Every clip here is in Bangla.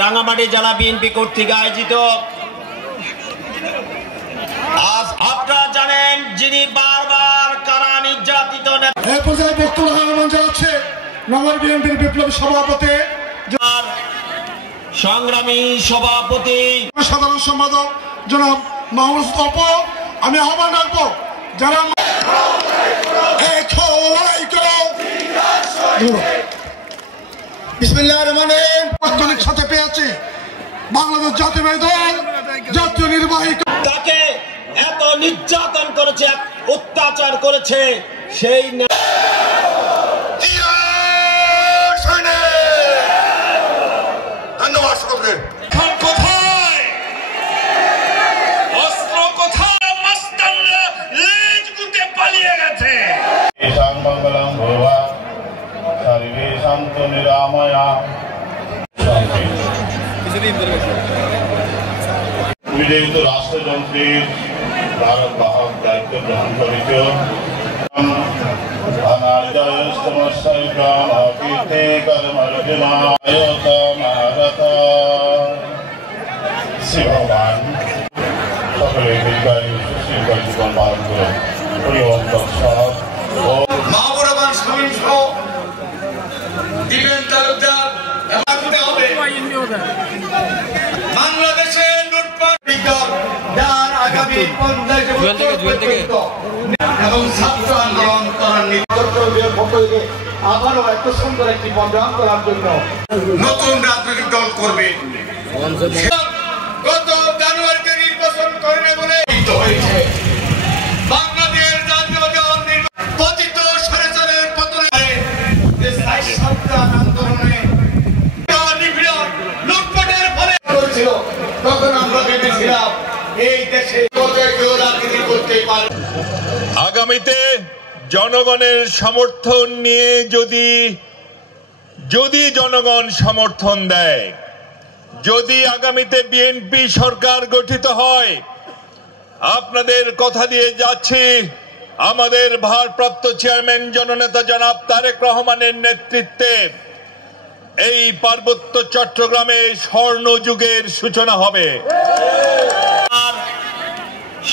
রাঙ্গামাটি জেলা বিএনপি কর্তৃক আয়োজিত আজ আপনারা জানেন যিনি বারবার কারা নির্যাতিত বিএনপির বিপ্লবী সভাপতি সংগ্রামী সভাপতি সাধারণ সম্পাদক জনাব মাহমুদ অপ আমি আহ্বান রাখবো যারা বিসমিল্লাহির সাথে পেয়েছে বাংলাদেশ জাতীয়বাদী দল জাতীয় নির্বাহী তাকে এত নির্যাতন করেছে অত্যাচার করেছে সেই ধন্যবাদ সকলকে পালিয়ে গেছে রাষ্ট্রযন্ত্রের ভারত বাহক দায়িত্ব গ্রহণ করেছ শ্রী ভগবান সকলে দীর্ঘায়ু সুশৃঙ্খল জীবন পালন করে বাংলাদেশের এবং ছাত্র আন্দোলন আবারও এত সুন্দর একটি প্রোগ্রাম করার জন্য নতুন রাজনৈতিক দল করবে। গত জানুয়ারিতে নির্বাচন করবে বলে হয়েছে বাংলাদেশ জাতীয় দল পতিত সরেচরের পতনে আন্দোলনে লুটপাটের ফলে করেছিল তখন আমরা ভেবেছিলাম এই দেশে কেউ রাজনীতি করতে পারে। আগামীতে জনগণের সমর্থন নিয়ে যদি জনগণ সমর্থন দেয়, যদি আগামীতে বিএনপি সরকার গঠিত হয়, আপনাদের কথা দিয়ে যাচ্ছি আমাদের ভারপ্রাপ্ত চেয়ারম্যান জননেতা জনাব তারেক রহমানের নেতৃত্বে এই পার্বত্য চট্টগ্রামে স্বর্ণযুগের সূচনা হবে।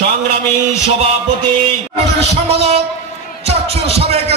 সংগ্রামী সভাপতি সম্পাদক চাকসুর সাবেক